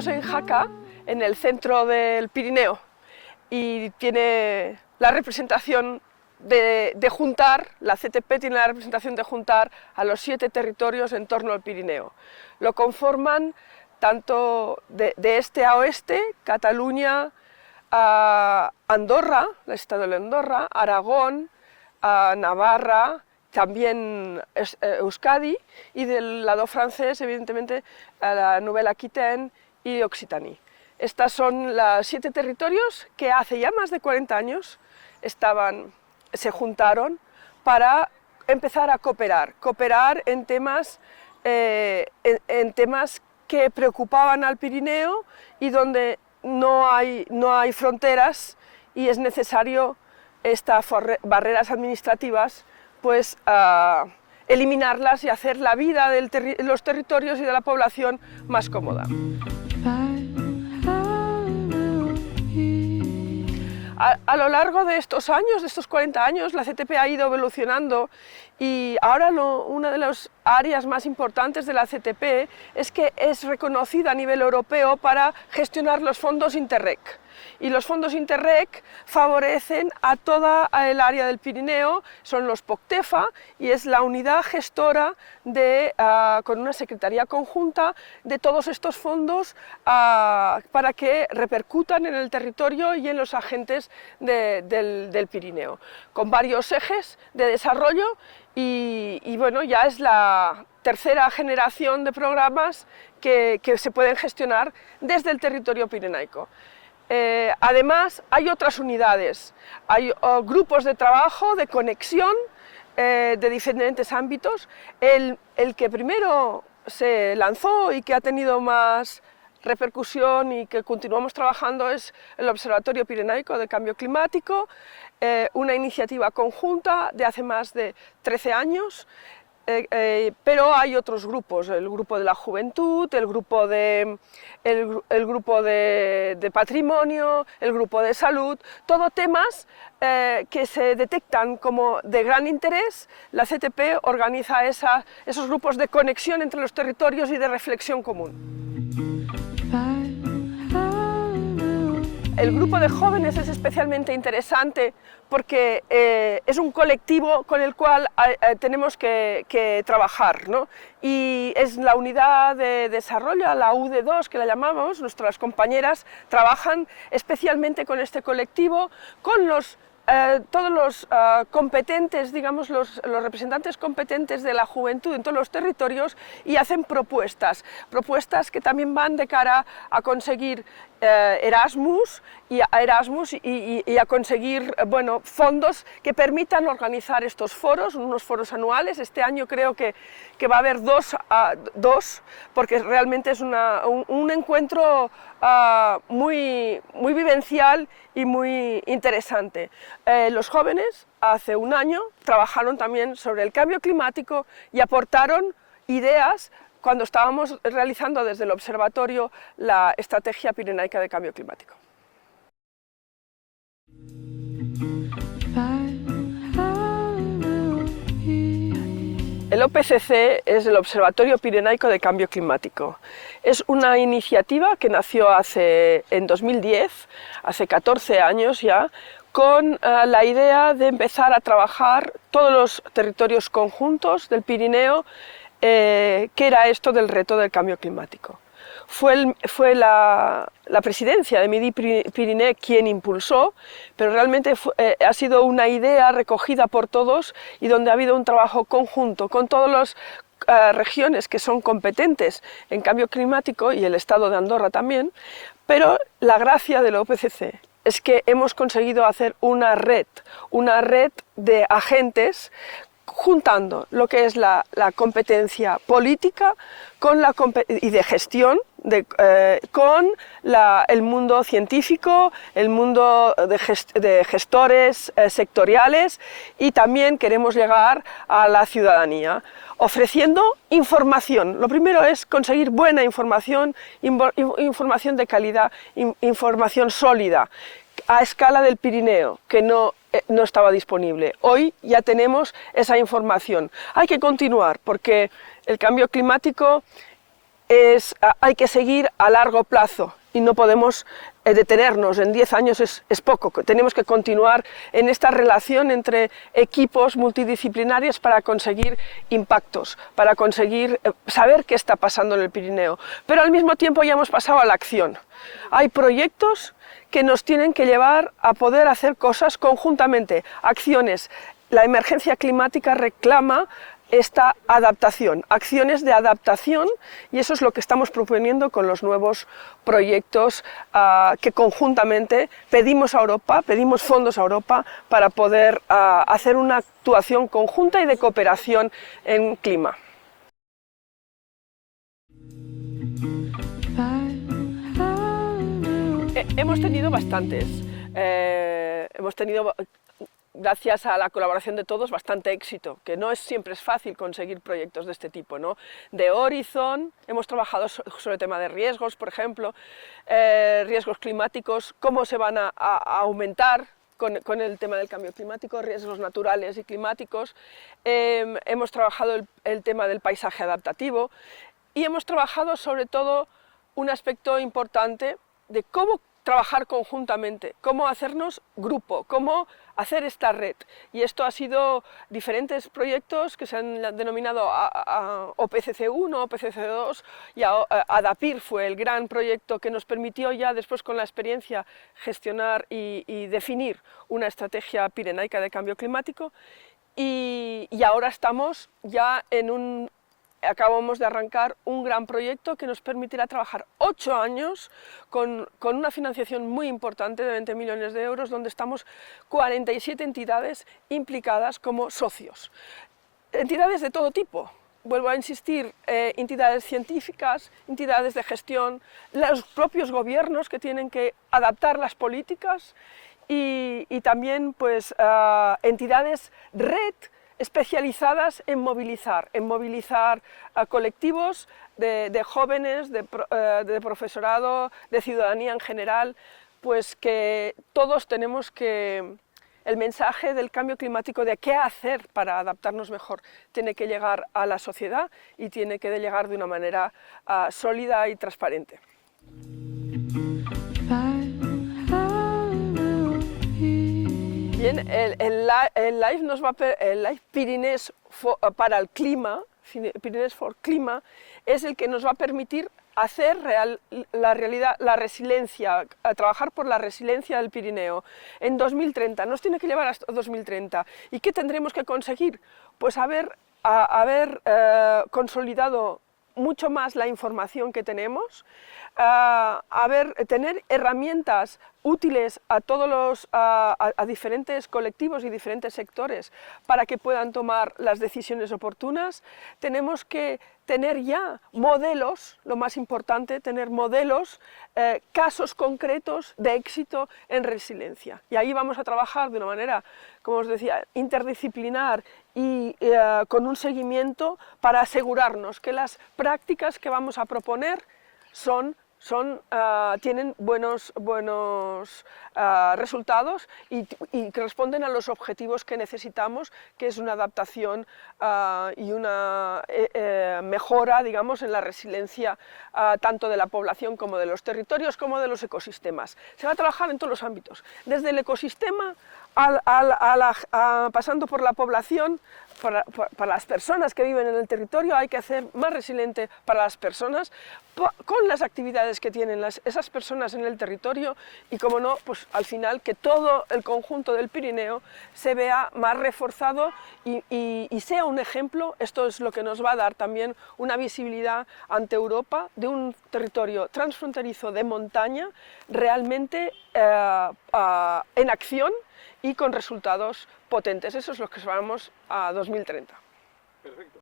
Estamos en Jaca, en el centro del Pirineo, y tiene la representación de juntar, la CTP tiene la representación de juntar a los 7 territorios en torno al Pirineo. Lo conforman tanto de este a oeste, Cataluña, Andorra, el estado de Andorra, Aragón, Navarra, también Euskadi, y del lado francés, evidentemente, la Nouvelle-Aquitaine y Occitanie. Estos son los 7 territorios que hace ya más de 40 años se juntaron para empezar a cooperar en temas que preocupaban al Pirineo y donde no hay fronteras y es necesario estas barreras administrativas, pues eliminarlas y hacer la vida de los territorios y de la población más cómoda. A lo largo de estos años, de estos 40 años, la CTP ha ido evolucionando y ahora una de las áreas más importantes de la CTP es que es reconocida a nivel europeo para gestionar los fondos Interreg. Y los fondos Interreg favorecen a toda el área del Pirineo, son los POCTEFA, y es la unidad gestora con una secretaría conjunta de todos estos fondos para que repercutan en el territorio y en los agentes del Pirineo, con varios ejes de desarrollo y bueno, ya es la tercera generación de programas que se pueden gestionar desde el territorio pirenaico. Además, hay otras unidades, hay grupos de trabajo, de conexión de diferentes ámbitos. El que primero se lanzó y que ha tenido más repercusión y que continuamos trabajando es el Observatorio Pirenaico de Cambio Climático, una iniciativa conjunta de hace más de 13 años. Pero hay otros grupos, el grupo de la juventud, el grupo de patrimonio, el grupo de salud, todo temas que se detectan como de gran interés. La CTP organiza esos grupos de conexión entre los territorios y de reflexión común. El grupo de jóvenes es especialmente interesante porque es un colectivo con el cual tenemos que trabajar, ¿no? Y es la unidad de desarrollo, la UD2 que la llamamos, nuestras compañeras trabajan especialmente con este colectivo, con todos los competentes, digamos, los representantes competentes de la juventud en todos los territorios y hacen propuestas que también van de cara a conseguir Erasmus y a conseguir fondos que permitan organizar estos foros, unos foros anuales. Este año creo que va a haber dos porque realmente es un encuentro muy vivencial y muy interesante. Los jóvenes hace un año trabajaron también sobre el cambio climático y aportaron ideas cuando estábamos realizando desde el observatorio la estrategia pirenaica de cambio climático. El OPCC es el Observatorio Pirenaico de Cambio Climático. Es una iniciativa que nació en 2010, hace 14 años ya, con la idea de empezar a trabajar todos los territorios conjuntos del Pirineo, que era esto del reto del cambio climático. Fue la presidencia de Midi-Pyrénées quien impulsó, pero realmente ha sido una idea recogida por todos y donde ha habido un trabajo conjunto con todas las regiones que son competentes en cambio climático y el estado de Andorra también, pero la gracia del OPCC es que hemos conseguido hacer una red de agentes juntando lo que es la competencia política y de gestión, con el mundo científico, el mundo de gestores sectoriales, y también queremos llegar a la ciudadanía ofreciendo información. Lo primero es conseguir buena información, información de calidad, información sólida, a escala del Pirineo, que no estaba disponible. Hoy ya tenemos esa información. Hay que continuar porque el cambio climático hay que seguir a largo plazo y no podemos detenernos. En 10 años es poco, tenemos que continuar en esta relación entre equipos multidisciplinarios para conseguir impactos, para conseguir saber qué está pasando en el Pirineo. Pero al mismo tiempo ya hemos pasado a la acción. Hay proyectos que nos tienen que llevar a poder hacer cosas conjuntamente, acciones. La emergencia climática reclama esta adaptación, acciones de adaptación, y eso es lo que estamos proponiendo con los nuevos proyectos que conjuntamente pedimos a Europa, pedimos fondos a Europa para poder hacer una actuación conjunta y de cooperación en clima. Hemos tenido bastantes, hemos tenido, gracias a la colaboración de todos, bastante éxito, que no siempre es fácil conseguir proyectos de este tipo, ¿no? De Horizon hemos trabajado sobre el tema de riesgos, por ejemplo, riesgos climáticos, cómo se van a aumentar con el tema del cambio climático, riesgos naturales y climáticos. Hemos trabajado el tema del paisaje adaptativo y hemos trabajado sobre todo un aspecto importante de cómo trabajar conjuntamente, cómo hacernos grupo, cómo hacer esta red. Y esto ha sido diferentes proyectos que se han denominado OPCC1, OPCC2 y ADAPIR fue el gran proyecto que nos permitió ya después con la experiencia gestionar y definir una estrategia pirenaica de cambio climático y ahora estamos ya acabamos de arrancar un gran proyecto que nos permitirá trabajar 8 años con una financiación muy importante de 20 millones de euros, donde estamos 47 entidades implicadas como socios. Entidades de todo tipo, vuelvo a insistir, entidades científicas, entidades de gestión, los propios gobiernos que tienen que adaptar las políticas y también pues, entidades red, especializadas en movilizar a colectivos de jóvenes, de profesorado, de ciudadanía en general, pues que todos tenemos que... El mensaje del cambio climático, de qué hacer para adaptarnos mejor, tiene que llegar a la sociedad y tiene que llegar de una manera sólida y transparente. Bien, el Life Pyrenees para el clima, Pyrenees for Clima, es el que nos va a permitir hacer la resiliencia, trabajar por la resiliencia del Pirineo en 2030. Nos tiene que llevar hasta 2030. ¿Y qué tendremos que conseguir? Pues haber consolidado mucho más la información que tenemos, tener herramientas útiles a todos a diferentes colectivos y diferentes sectores para que puedan tomar las decisiones oportunas. Tenemos que tener ya modelos, lo más importante, tener modelos, casos concretos de éxito en resiliencia. Y ahí vamos a trabajar de una manera, como os decía, interdisciplinar y con un seguimiento para asegurarnos que las prácticas que vamos a proponer tienen buenos resultados y que responden a los objetivos que necesitamos, que es una adaptación y una mejora, digamos, en la resiliencia tanto de la población como de los territorios como de los ecosistemas. Se va a trabajar en todos los ámbitos, desde el ecosistema pasando por la población. Para las personas que viven en el territorio hay que hacer más resiliente para las personas con las actividades que tienen esas personas en el territorio y, como no, pues al final que todo el conjunto del Pirineo se vea más reforzado y sea un ejemplo. Esto es lo que nos va a dar también una visibilidad ante Europa de un territorio transfronterizo de montaña realmente en acción y con resultados potentes. Eso es lo que vamos a 2030. Perfecto.